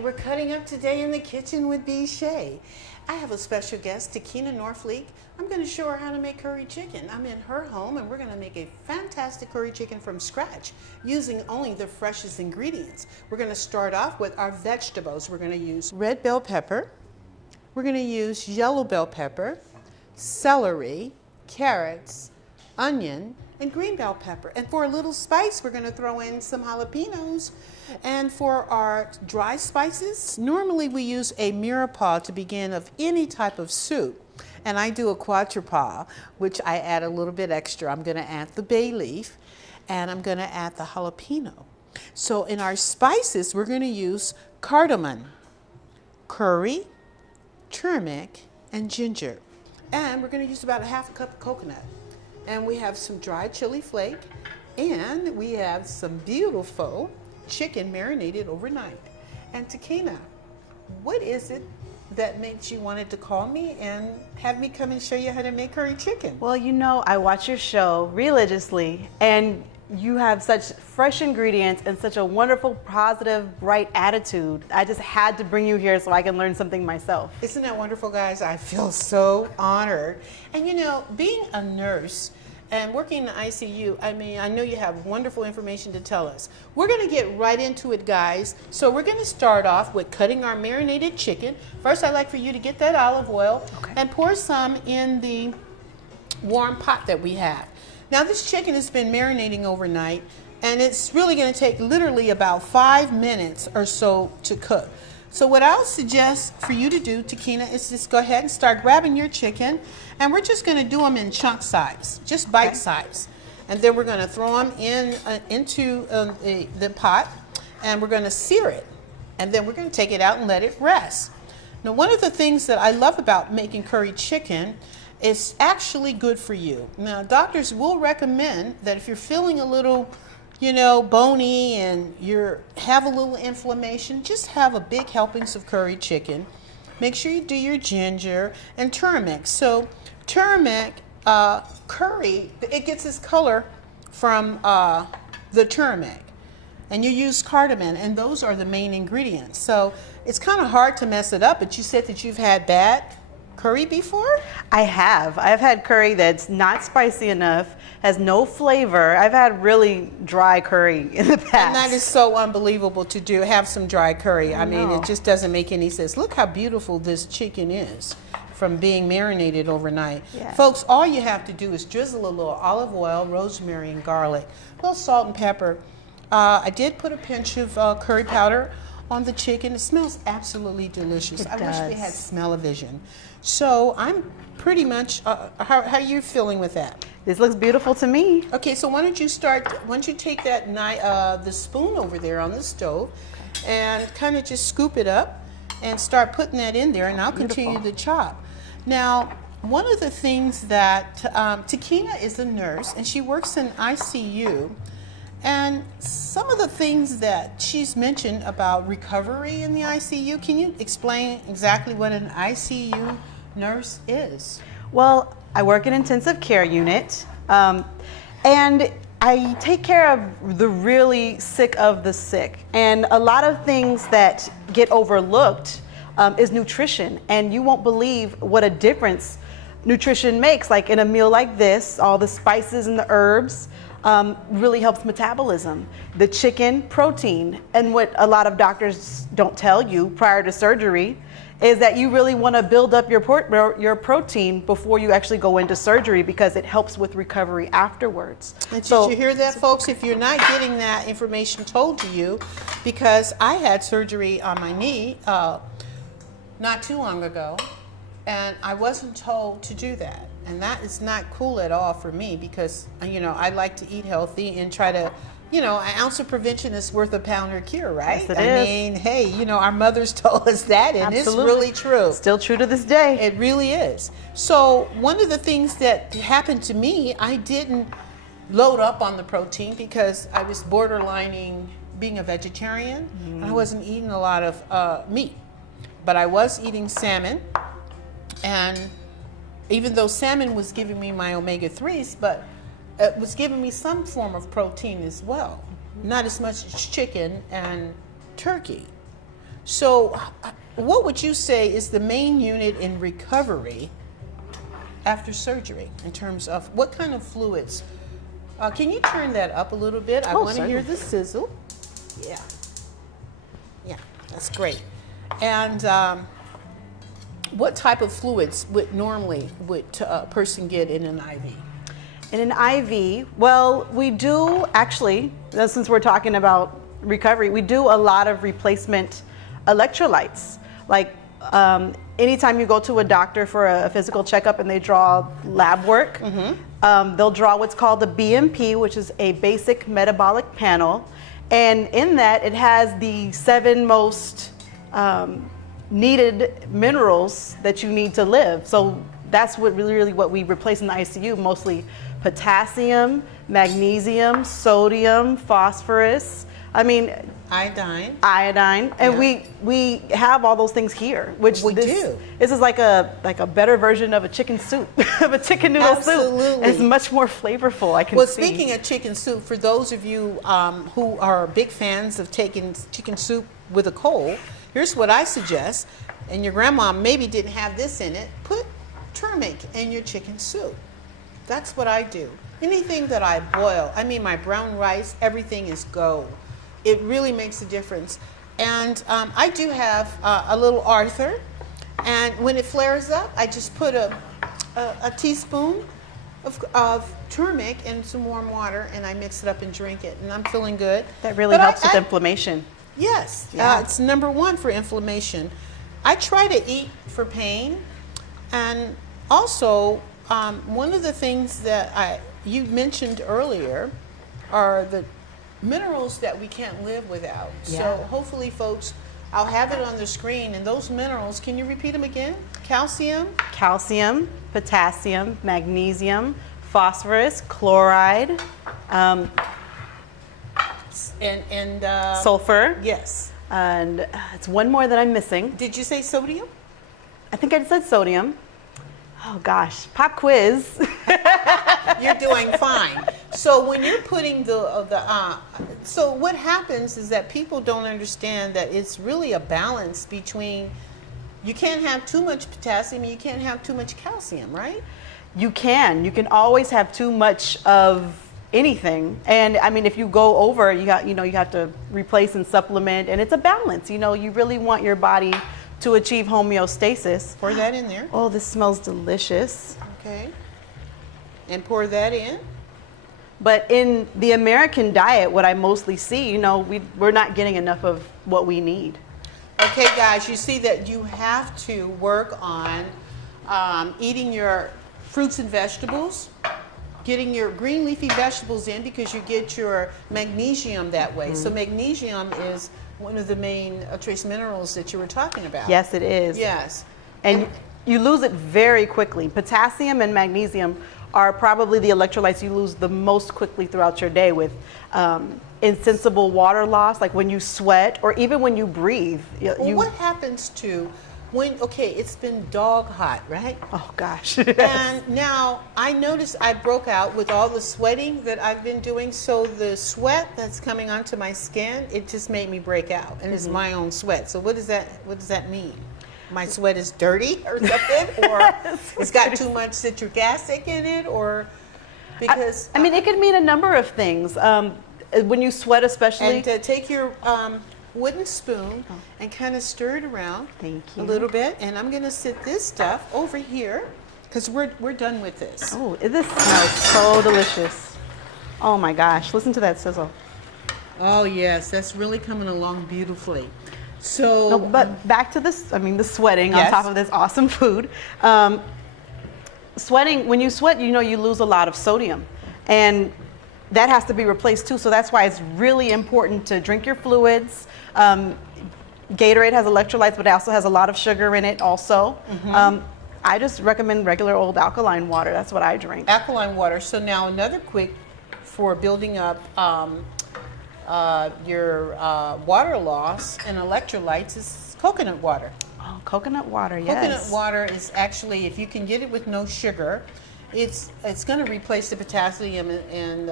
We're cutting up today in the kitchen with Shay. I have a special guest, Dekenia Norfleet. I'm going to show her how to make curry chicken. I'm in her home and we're going to make a fantastic curry chicken from scratch using only the freshest ingredients. We're going to start off with our vegetables. We're going to use red bell pepper. We're going to use yellow bell pepper, celery, carrots, onion, and green bell pepper. And for a little spice, we're going to throw in some jalapenos. And for our dry spices, normally we use a mirepoix to begin of any type of soup. And I do a quadruple, which I add a little bit extra. I'm going to add the bay leaf and I'm going to add the jalapeno. So in our spices, we're going to use cardamom, curry, turmeric, and ginger. And we're going to use about a half a cup of coconut. And we have some dried chili flake, and we have some beautiful chicken marinated overnight. And Dekenia, what is it that makes you wanted to call me and have me come and show you how to make curry chicken? Well, you know, I watch your show religiously, and you have such fresh ingredients and such a wonderful, positive, bright attitude. I just had to bring you here so I can learn something myself. Isn't that wonderful, guys? I feel so honored. And you know, being a nurse and working in the ICU, I mean, I know you have wonderful information to tell us. We're going to get right into it, guys. So we're going to start off with cutting our marinated chicken. First, I'd like for you to get that olive oil and pour some in the warm pot that we have. Now, this chicken has been marinating overnight, and it's really going to take literally about 5 minutes or so to cook. So what I'll suggest for you to do, Dekenia, is just go ahead and start grabbing your chicken, and we're just going to do them in chunk size, just bite size. And then we're going to throw them into the pot, and we're going to sear it. And then we're going to take it out and let it rest. Now, one of the things that I love about making curry chicken is actually good for you. Now, doctors will recommend that if you're feeling a little, you know, bony and you have a little inflammation, just have a big helpings of curry chicken. Make sure you do your ginger and turmeric. So turmeric, curry, it gets its color from the turmeric. And you use cardamom, and those are the main ingredients. So it's kind of hard to mess it up, but you said that you've had bad curry before? I have. I've had curry that's not spicy enough, has no flavor. I've had really dry curry in the past. And that is so unbelievable to do, have some dry curry. I mean, it just doesn't make any sense. Look how beautiful this chicken is from being marinated overnight. Yeah. Folks, all you have to do is drizzle a little olive oil, rosemary, and garlic, a little salt and pepper. I did put a pinch of curry powder on the chicken. It smells absolutely delicious. I wish we had smell-o-vision. So I'm pretty much, how are you feeling with that? This looks beautiful to me. Okay, so why don't you take that the spoon over there on the stove and kind of just scoop it up and start putting that in there, and I'll continue to chop. Now, one of the things that, Dekenia is a nurse and she works in ICU, and some of the things that she's mentioned about recovery in the ICU, can you explain exactly what an ICU nurse is? Well, I work in intensive care unit, and I take care of the really sick of the sick. And a lot of things that get overlooked is nutrition. And you won't believe what a difference nutrition makes. Like in a meal like this, all the spices and the herbs, really helps metabolism. The chicken, protein, and what a lot of doctors don't tell you prior to surgery is that you really want to build up your protein before you actually go into surgery, because it helps with recovery afterwards. And did you hear that, folks? If you're not getting that information told to you, because I had surgery on my knee not too long ago, and I wasn't told to do that. And that is not cool at all for me, because, you know, I like to eat healthy and try to you know, an ounce of prevention is worth a pound or cure, right? Yes, it I is. mean, hey, you know, our mothers told us that, and Absolutely. it's really true. Still true to this day. It really is. So one of the things that happened to me, I didn't load up on the protein because I was borderlining being a vegetarian. And I wasn't eating a lot of meat, but I was eating salmon. And even though salmon was giving me my omega-3s, but it was giving me some form of protein as well. Not as much as chicken and turkey. So what would you say is the main unit in recovery after surgery in terms of what kind of fluids? Can you turn that up a little bit? I want to hear the sizzle. Yeah. Yeah, that's great. And what type of fluids would a person get in an IV? In an IV, well, we do actually, since we're talking about recovery, we do a lot of replacement electrolytes. Like anytime you go to a doctor for a physical checkup and they draw lab work, they'll draw what's called the BMP, which is a basic metabolic panel. And in that, it has the 7 most needed minerals that you need to live. So that's what really what we replace in the ICU, mostly potassium, magnesium, sodium, phosphorus. I mean, iodine. And we have all those things here, which we do. This is like a better version of a chicken soup, of a chicken noodle Absolutely. soup. It's much more flavorful. I can Well, see. speaking of chicken soup, for those of you who are big fans of taking chicken soup with a cold, here's what I suggest. And your grandma maybe didn't have this in it. Put turmeric in your chicken soup. That's what I do. Anything that I boil, I mean my brown rice, everything is gold. It really makes a difference. And I do have a little Arthur, and when it flares up, I just put a teaspoon of turmeric in some warm water, and I mix it up and drink it, and I'm feeling good. That really helps with inflammation. Yes, Yeah. it's #1 for inflammation. I try to eat for pain, and also one of the things that you mentioned earlier are the minerals that we can't live without. Yeah. So hopefully, folks, I'll have it on the screen. And those minerals, can you repeat them again? Calcium, Potassium, magnesium, phosphorus, chloride, and sulfur, yes. and it's one more that I'm missing. Did you say sodium? I think I said sodium. Oh gosh, pop quiz. You're doing fine. So when you're putting so what happens is that people don't understand that it's really a balance between, you can't have too much potassium and you can't have too much calcium, right? You can always have too much of anything. And I mean, if you go over, you have to replace and supplement, and it's a balance. You really want your body to achieve homeostasis. Pour that in there. Oh, this smells delicious. Okay. And pour that in. But in the American diet, what I mostly see, we're not getting enough of what we need. Okay, guys, you see that you have to work on eating your fruits and vegetables, getting your green leafy vegetables in, because you get your magnesium that way. So magnesium is one of the main trace minerals that you were talking about. Yes, it is. Yes. And you lose it very quickly. Potassium and magnesium are probably the electrolytes you lose the most quickly throughout your day, with insensible water loss, like when you sweat or even when you breathe. What happens to it's been dog hot, right? Oh gosh. And now I notice I broke out with all the sweating that I've been doing. So the sweat that's coming onto my skin, it just made me break out, and it's my own sweat. So what does that mean? My sweat is dirty or something, or it's got too much citric acid in it, or because I mean, it could mean a number of things. When you sweat, especially. And take your wooden spoon and kind of stir it around. Thank you. A little bit, and I'm going to sit this stuff over here because we're done with this. Oh, this smells so delicious. Oh my gosh, listen to that sizzle. Oh yes, that's really coming along beautifully. So, No, but back to this, the sweating Yes. on top of this awesome food. Sweating, when you sweat, you lose a lot of sodium. And that has to be replaced too. So that's why it's really important to drink your fluids. Gatorade has electrolytes, but it also has a lot of sugar in it also. I just recommend regular old alkaline water. That's what I drink. Alkaline water. So now another quick for building up your water loss and electrolytes is coconut water. Oh, coconut water, yes. Coconut water is actually, if you can get it with no sugar, it's going to replace the potassium and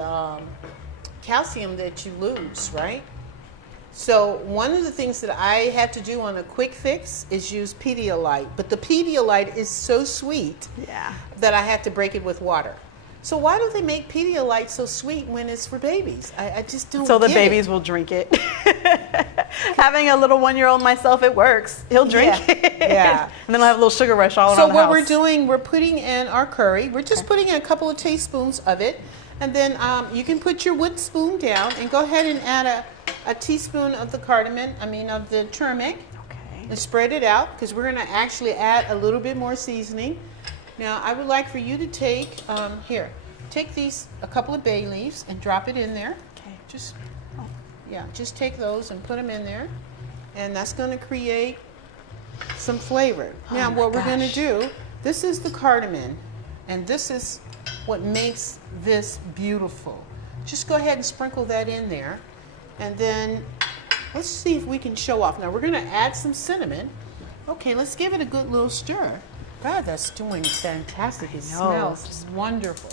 calcium that you lose, right? So one of the things that I have to do on a quick fix is use Pedialyte, but the Pedialyte is so sweet that I have to break it with water. So why don't they make Pedialyte so sweet when it's for babies? I just don't So the get babies will drink it. Having a little 1-year-old myself, it works. He'll drink it. Yeah. And then I'll have a little sugar rush all around the house. So what we're doing, we're putting in our curry. We're just putting in a couple of teaspoons of it. And then you can put your wood spoon down and go ahead and add a teaspoon of the of the turmeric. Okay. And spread it out because we're going to actually add a little bit more seasoning. Now, I would like for you to take, take a couple of bay leaves and drop it in there. Okay. Just take those and put them in there. And that's going to create some flavor. Now, what we're going to do, this is the cardamom, and this is what makes this beautiful. Just go ahead and sprinkle that in there. And then, let's see if we can show off. Now, we're going to add some cinnamon. Okay, let's give it a good little stir. God, that's doing fantastic. It smells wonderful.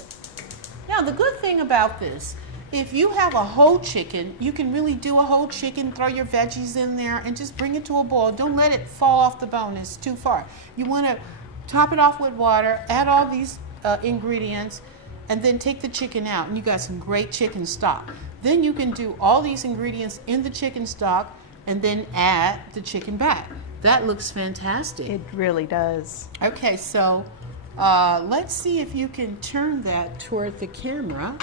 Now, the good thing about this, if you have a whole chicken, you can really do a whole chicken, throw your veggies in there, and just bring it to a boil. Don't let it fall off the bone. It's too far. You want to top it off with water, add all these ingredients, and then take the chicken out, and you got some great chicken stock. Then you can do all these ingredients in the chicken stock, and then add the chicken back. That looks fantastic. It really does. Okay, so let's see if you can turn that toward the camera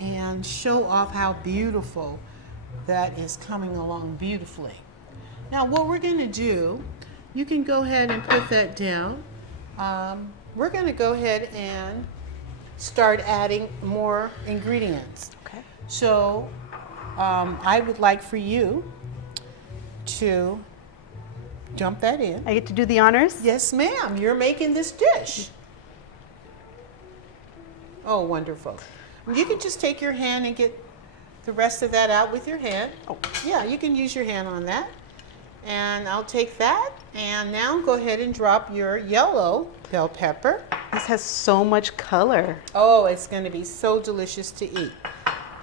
and show off how beautiful that is coming along beautifully. Now, what we're going to do, you can go ahead and put that down. We're going to go ahead and start adding more ingredients. Okay. So I would like for you to dump that in. I get to do the honors? Yes, ma'am. You're making this dish. Oh, wonderful. You can just take your hand and get the rest of that out with your hand. Oh, yeah, you can use your hand on that. And I'll take that. And now go ahead and drop your yellow bell pepper. This has so much color. Oh, it's going to be so delicious to eat.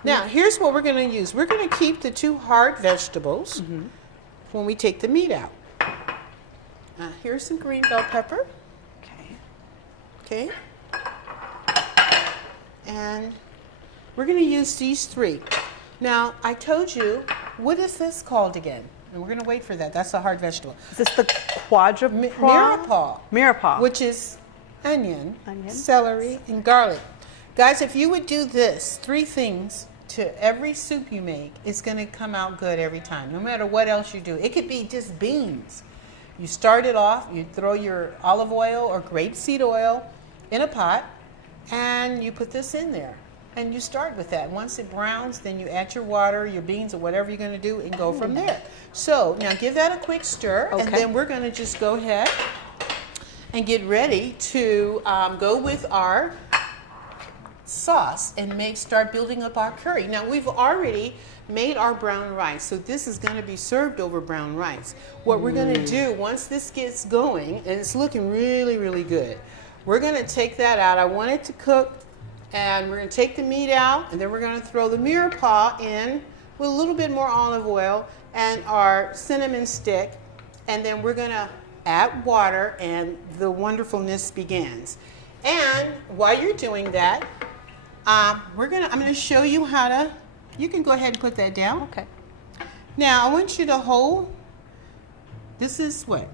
Now, here's what we're going to use. We're going to keep the 2 hard vegetables when we take the meat out. Here's some green bell pepper. Okay. And we're going to use these 3. Now, I told you, what is this called again? And we're going to wait for that. That's a hard vegetable. Is this the Mirepoix. Mirepoix. Which is onion, celery, and garlic. Guys, if you would do this, 3 things to every soup you make, it's going to come out good every time, no matter what else you do. It could be just beans. You start it off, you throw your olive oil or grapeseed oil in a pot, and you put this in there. And you start with that. Once it browns, then you add your water, your beans, or whatever you're going to do, and go from there. So now give that a quick stir, and then we're going to just go ahead and get ready to go with our sauce and start building up our curry. Now, we've already made our brown rice, so this is going to be served over brown rice. What we're going to do, once this gets going, and it's looking really, really good, we're going to take that out. I want it to cook, and we're going to take the meat out, and then we're going to throw the mirepoix in with a little bit more olive oil and our cinnamon stick, and then we're going to add water, and the wonderfulness begins. And while you're doing that, I'm going to show you how to. You can go ahead and put that down. Okay. Now I want you to hold. This is what?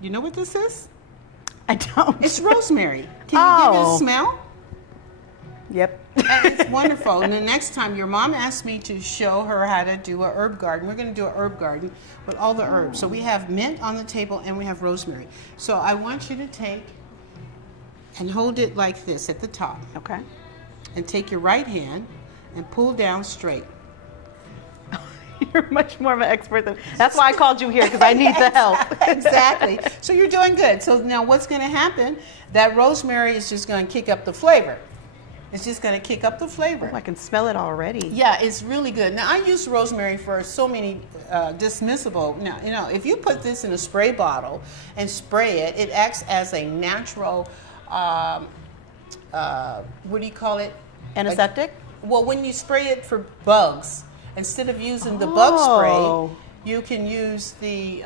You know what this is? I don't. It's rosemary. Can you give it a smell? Yep. And it's wonderful. And the next time, your mom asked me to show her how to do a herb garden. We're going to do a herb garden with all the herbs. So we have mint on the table and we have rosemary. So I want you to take and hold it like this at the top. Okay. and take your right hand and pull down straight. You're much more of an expert than. That's why I called you here, because I need the help. Exactly. So you're doing good. So now what's going to happen? That rosemary is just going to kick up the flavor. It's just going to kick up the flavor. Oh, I can smell it already. Yeah, it's really good. Now I use rosemary for so many dismissible. Now you know if you put this in a spray bottle and spray it, it acts as a natural. What do you call it? Antiseptic? Well, when you spray it for bugs, instead of using the bug spray, you can use the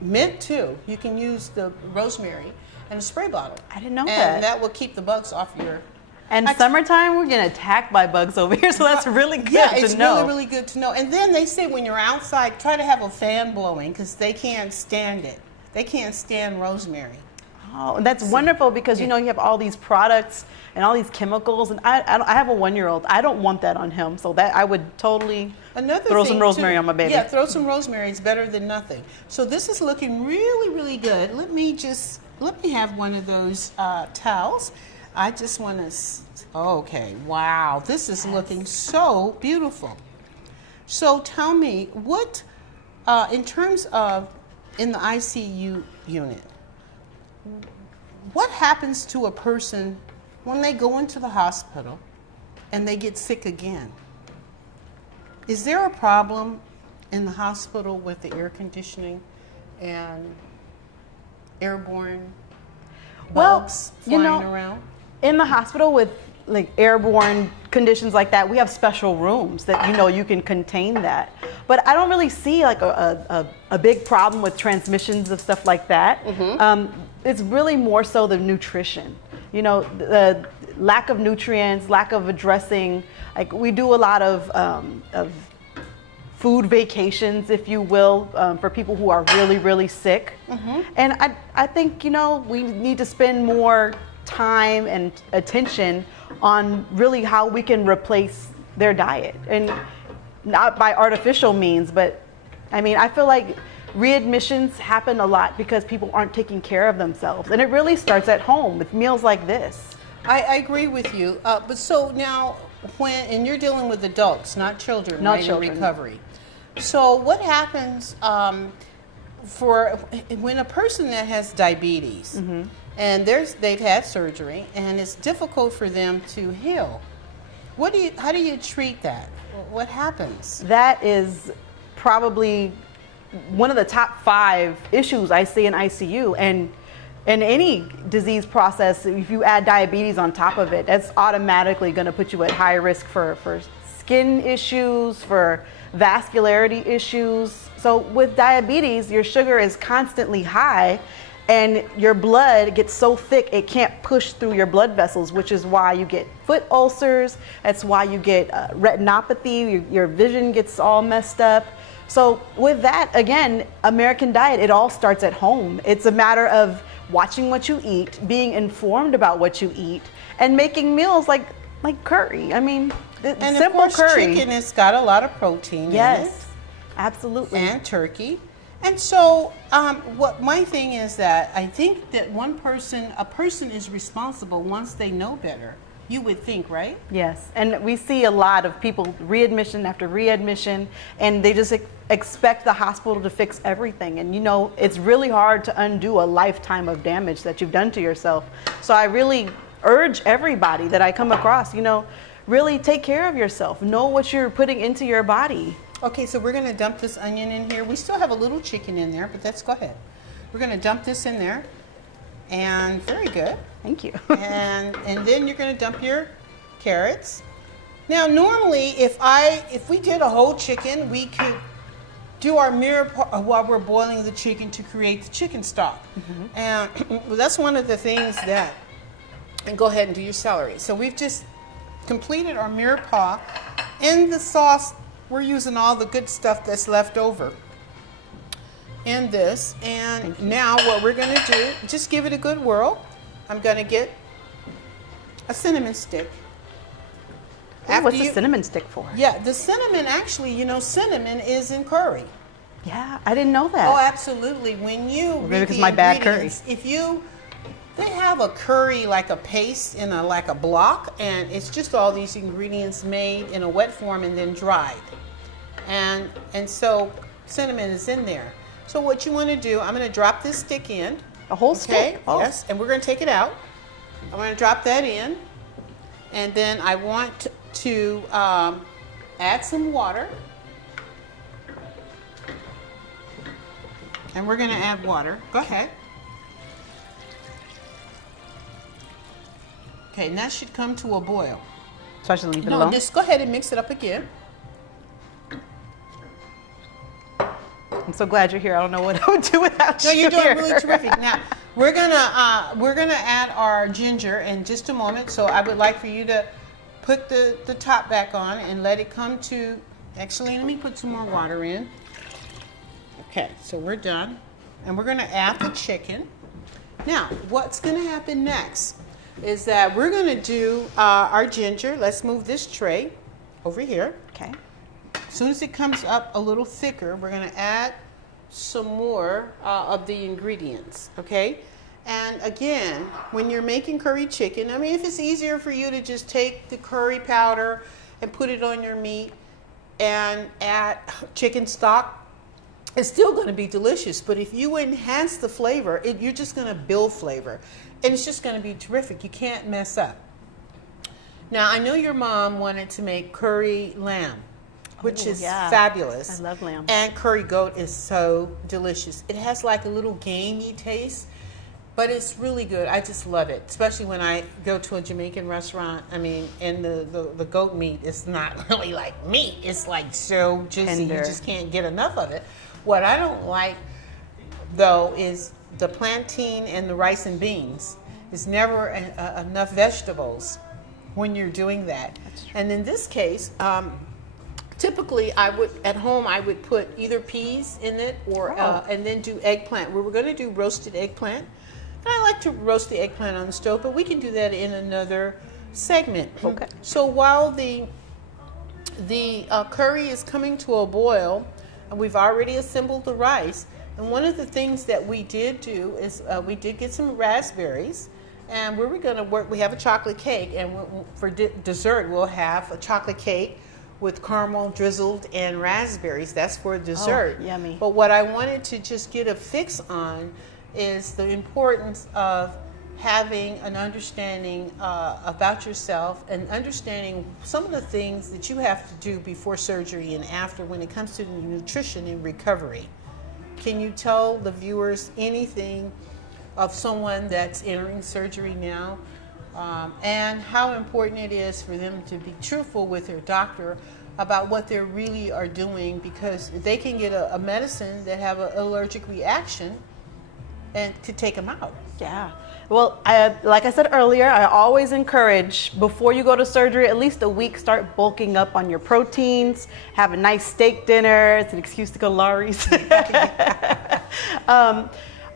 mint too. You can use the rosemary in a spray bottle. I didn't know and that will keep the bugs off your. And summertime, we're getting attacked by bugs over here, so that's really good to know. Yeah, it's really, really good to know. And then they say when you're outside, try to have a fan blowing because they can't stand it. They can't stand rosemary. Oh, and that's wonderful because you know you have all these products and all these chemicals, and I have a 1-year-old. I don't want that on him, so that I would totally throw some rosemary on my baby. Yeah, throw some rosemary. It's better than nothing. So this is looking really, really good. Let me have one of those towels. I just want to. Okay, wow, this is looking so beautiful. So tell me, what in terms of in the ICU unit, what happens to a person when they go into the hospital and they get sick again? Is there a problem in the hospital with the air conditioning and airborne bugs flying around? In the hospital with like airborne conditions like that, we have special rooms that you can contain that. But I don't really see like a big problem with transmissions of stuff like that. It's really more so the nutrition. The lack of nutrients, lack of addressing. Like we do a lot of food vacations, if you will, for people who are really, really sick. And I think we need to spend more time and attention on really how we can replace their diet, and not by artificial means, but I mean, I feel like readmissions happen a lot because people aren't taking care of themselves, and it really starts at home with meals like this. I agree with you, but so now and you're dealing with adults, not children, not right, children. In recovery. So what happens for when a person that has diabetes and they've had surgery and it's difficult for them to heal? How do you treat that? What happens? That is probably one of the top 5 issues I see in ICU, and in any disease process. If you add diabetes on top of it, that's automatically going to put you at high risk for skin issues, for vascularity issues. So with diabetes, your sugar is constantly high, and your blood gets so thick it can't push through your blood vessels, which is why you get foot ulcers. That's why you get retinopathy. Your vision gets all messed up. So with that, again, American diet, it all starts at home. It's a matter of watching what you eat, being informed about what you eat, and making meals like curry. I mean, and simple of course, curry. Chicken has got a lot of protein in it. Absolutely. And turkey. And so what my thing is that I think that a person is responsible once they know better. You would think, right? Yes, and we see a lot of people readmission after readmission, and they just expect the hospital to fix everything. And it's really hard to undo a lifetime of damage that you've done to yourself. So I really urge everybody that I come across, really take care of yourself. Know what you're putting into your body. Okay, so we're going to dump this onion in here. We still have a little chicken in there, but let's go ahead. We're going to dump this in there. And very good. Thank you. and then you're going to dump your carrots. Now, normally, if we did a whole chicken, we could do our mirror while we're boiling the chicken to create the chicken stock. And that's one of the things that. And go ahead and do your celery. So we've just completed our mirror paw. In the sauce, we're using all the good stuff that's left over in this. And now what we're going to do, just give it a good whirl. I'm going to get a cinnamon stick. What's the cinnamon stick for? Yeah, the cinnamon, actually, cinnamon is in curry. Yeah, I didn't know that. Oh, absolutely. When you maybe because my bad curry. If you They have a curry like a paste in like a block, and it's just all these ingredients made in a wet form and then dried. And so cinnamon is in there. So what you want to do, I'm going to drop this stick in. A whole stick? Oh. Yes, and we're going to take it out. I'm going to drop that in, and then I want to add some water. And we're going to add water. Go ahead. Okay, and that should come to a boil. So I should leave it alone? No, just go ahead and mix it up again. I'm so glad you're here. I don't know what I would do without you. No, you're doing here. really terrific. Now we're gonna add our ginger in just a moment. So I would like for you to put the top back on and let it come to. Actually, let me put some more water in. Okay, so we're done, and we're gonna add the chicken. Now, what's gonna happen next is that we're gonna do our ginger. Let's move this tray over here. Okay. As soon as it comes up a little thicker, we're going to add some more of the ingredients, okay? And again, when you're making curry chicken, I mean, if it's easier for you to just take the curry powder and put it on your meat and add chicken stock, it's still going to be delicious. But if you enhance the flavor, you're just going to build flavor. And it's just going to be terrific. You can't mess up. Now, I know your mom wanted to make curry lamb, which is fabulous. I love lamb. And curry goat is so delicious. It has like a little gamey taste, but it's really good. I just love it, especially when I go to a Jamaican restaurant. I mean, and the goat meat is not really like meat. It's like so juicy. Tender. You just can't get enough of it. What I don't like, though, is the plantain and the rice and beans. It's never enough vegetables when you're doing that. And in this case, typically, at home I would put either peas in it or and then do eggplant. We were going to do roasted eggplant, and I like to roast the eggplant on the stove, but we can do that in another segment. Okay. So while the curry is coming to a boil, and we've already assembled the rice, and one of the things that we did do is we did get some raspberries. And where we're going to work, we have a chocolate cake, and for dessert, we'll have a chocolate cake with caramel drizzled and raspberries. That's for dessert. Oh, yummy. But what I wanted to just get a fix on is the importance of having an understanding about yourself and understanding some of the things that you have to do before surgery and after when it comes to nutrition and recovery. Can you tell the viewers anything of someone that's entering surgery now, and how important it is for them to be truthful with their doctor about what they really are doing, because they can get a medicine that have an allergic reaction and could take them out. Yeah. Well, like I said earlier, I always encourage, before you go to surgery, at least a week, start bulking up on your proteins, have a nice steak dinner. It's an excuse to go to Lawry's.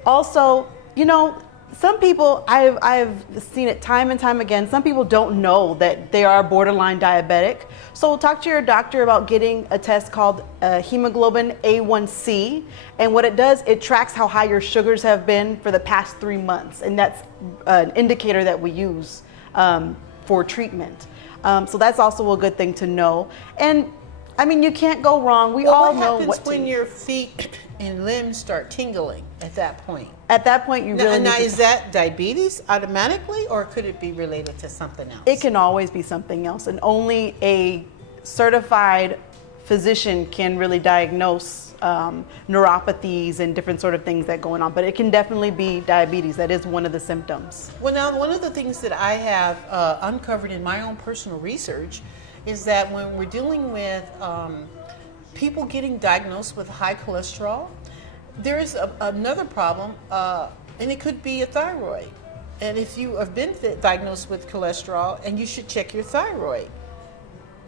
Also, you know, some people, I've seen it time and time again, some people don't know that they are borderline diabetic. So talk to your doctor about getting a test called hemoglobin A1C. And what it does, it tracks how high your sugars have been for the past 3 months. And that's an indicator that we use for treatment. So that's also a good thing to know. And I mean, you can't go wrong. We all know what to eat. What happens when your feet and limbs start tingling at that point? At that point, you really Now, is that diabetes automatically, or could it be related to something else? It can always be something else, and only a certified physician can really diagnose neuropathies and different sort of things that going on. But it can definitely be diabetes. That is one of the symptoms. Well, now, one of the things that I have uncovered in my own personal research is that when we're dealing with people getting diagnosed with high cholesterol, there's another problem, and it could be a thyroid. And if you have been diagnosed with cholesterol, and you should check your thyroid.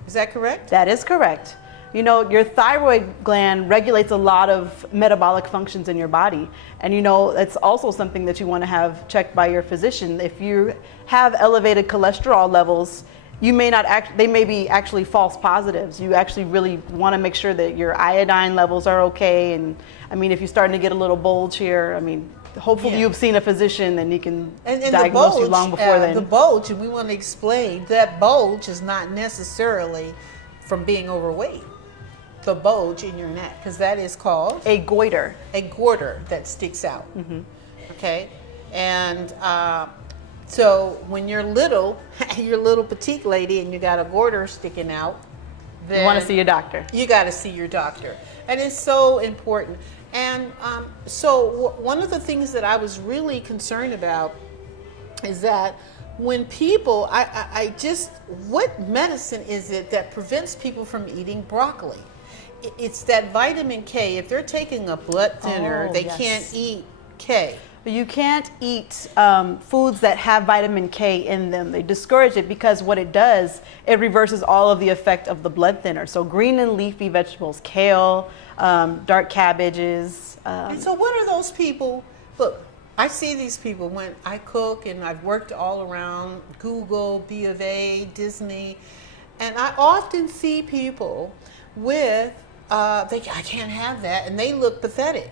Is that correct? That is correct. You know, your thyroid gland regulates a lot of metabolic functions in your body. And you know, it's also something that you want to have checked by your physician. If you have elevated cholesterol levels, you may not they may be actually false positives. You actually really want to make sure that your iodine levels are okay. And I mean, if you're starting to get a little bulge here, I mean, hopefully Yeah. you've seen a physician and he can And the diagnose bulge, you long before then. the bulge, and we want to explain that bulge is not necessarily from being overweight. The bulge in your neck, because that is called A goiter. a goiter that sticks out. Okay, and so when you're little, you're a little petite lady, and you got a goiter sticking out, then You want to see your doctor. you got to see your doctor, and it's so important. And so one of the things that I was really concerned about is that when people, I just, what medicine is it that prevents people from eating broccoli? It's that vitamin K. If they're taking a blood thinner, Oh, they yes. can't eat K. You can't eat foods that have vitamin K in them. They discourage it because what it does, it reverses all of the effect of the blood thinner. So green and leafy vegetables, kale, dark cabbages. And so what are those people? Look, I see these people when I cook, and I've worked all around Google, B of A, Disney, and I often see people with, I can't have that, and they look pathetic.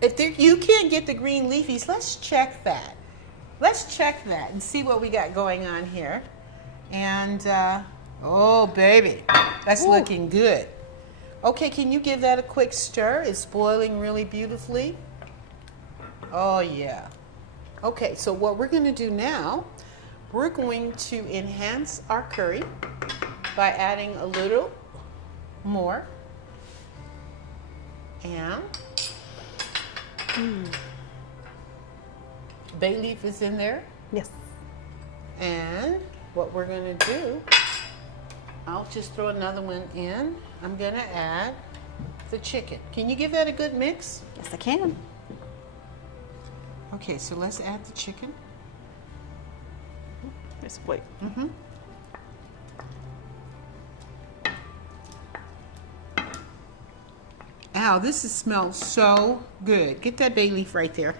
If you can't get the green leafies, let's check that. Let's check that and see what we got going on here. And, oh baby, that's looking good. Okay, can you give that a quick stir? It's boiling really beautifully. Oh yeah. Okay, so what we're going to do now, we're going to enhance our curry by adding a little more. And bay leaf is in there. Yes. And what we're going to do, I'll just throw another one in. I'm going to add the chicken. Can you give that a good mix? Yes, I can. Okay, so let's add the chicken. There's a plate. Ow, smells so good. Get that bay leaf right there.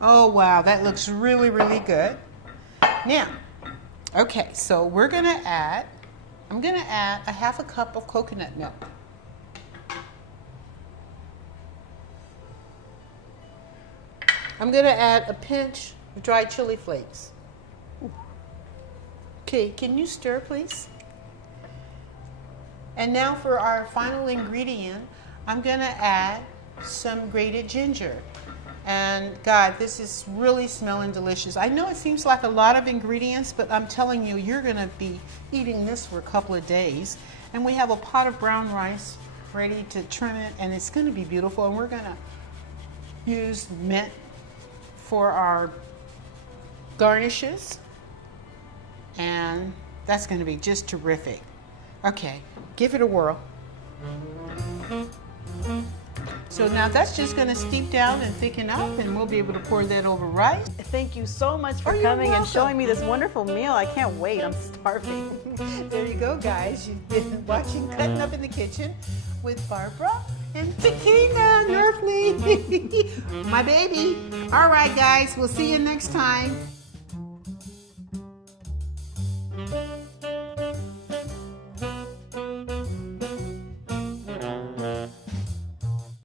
Oh, wow, that looks really, really good. Now, okay, so I'm going to add a half a cup of coconut milk. I'm going to add a pinch of dried chili flakes. Okay, can you stir, please? And now for our final ingredient, I'm going to add some grated ginger. And God, this is really smelling delicious. I know it seems like a lot of ingredients, but I'm telling you, you're going to be eating this for a couple of days. And we have a pot of brown rice ready to trim it, and it's going to be beautiful. And we're going to use mint for our garnishes. And that's going to be just terrific. Okay, give it a whirl. So now that's just going to steep down and thicken up, and we'll be able to pour that over rice. Thank you so much for Oh, you're coming and welcome. showing me this wonderful meal. I can't wait. I'm starving. There you go, guys. You've been watching Cutting Up in the Kitchen with Barbara and Dekenia Norfleet, my baby. All right, guys, we'll see you next time.